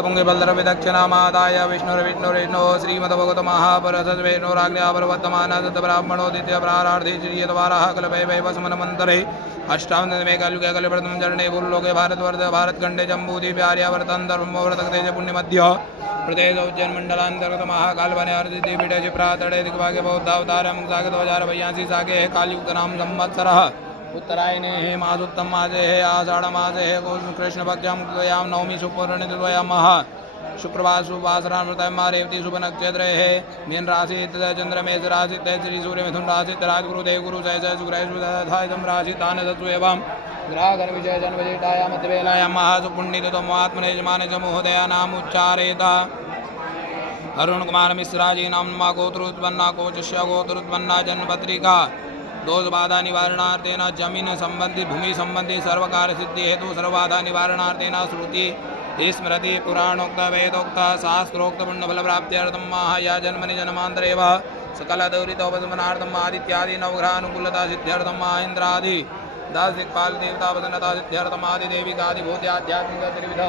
सप्तपुंगे बलधर विदक्षिणामादाय विष्णुर्विष्णुर्विष्णो श्रीमद्भगवत महापरसद्वेणोराज्ञापरवर्तमान ब्राह्मणो द्वितीय प्रारार्धे श्रीयद्वाराः कल्पे वैवस्मन्मन्तरे अष्टावनतमे कलयुगे कलिप्रथम चरणे भूलोके भारतवर्ष भारतखण्डे जम्बूद्वीपे आर्यावर्तन् धर्मवर्तकते च पुण्यमध्य प्रदेश उज्जैनमण्डलान्तर्गत महाकालवने अर्जितीपीठे क्षिप्रातडे दिग्भागे बौद्धावतारं सागे 2082 सागे कालयुक्तनाम संवत्सरः उत्तरायणे मासोत्तम मासे आषाढ़ मासे कृष्णपक्षं कृतयां नवमी सुपर्णितद्वयामः शुक्रवार शुभवासरामृतम रेवती शुभ नक्षत्र है मीन राशि चंद्र मेष राशि श्री सूर्य मिथुन राशि राजगुरु देवगुरु जय शुक्रायुधम राशि तान तत्व एवं ग्राहगण विजय जन विजेताया मध्यवेलायां महासुपुण्यतम आत्मने जमाने च महोदया नाम उच्चारेत अरुण कुमार मिश्रा जी नाम गोत्रोत्पन्ना कोचस्य गोत्रोत्पन्ना जन्मपत्रिका दोष बाधा निवारणार्थेन जमीन संबंधी भूमि संबंधी सर्वकार सिद्धि हेतु सर्वबाधा निवारणार्थेन श्रुति स्मृति पुराणोक्त वेदोक्त शास्त्रोक्त पुण्य फल प्राप्त्यर्थम या जन्मनि जन्मांतरेव सकल दौरितोपशमनार्थम आदित्यादि नवग्रहानुकूलता सिद्ध्यर्थम इंद्रादि 10 दिक्पाल देवता वदनता सिद्ध्यर्थम आदि देविकादि भूत्याध्यात्मिक त्रिविध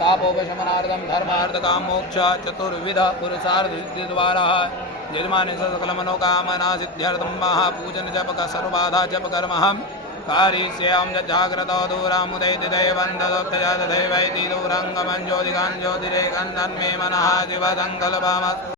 तापोपशमनार्थम धर्मार्थ काम मोक्ष चतुर्विध पुरुषार्थ सिद्धि द्वारा यजमान सकल मनोकामना सिद्ध्यर्थम महापूजन जपक सर्वबाधा जप कर्महम कारिष्याम जाग्रत दूरामुदयवैति दूरंगमं ज्योतिकां ज्योतिरेकं तन्मे मनः शिव संकल्पमस्तु।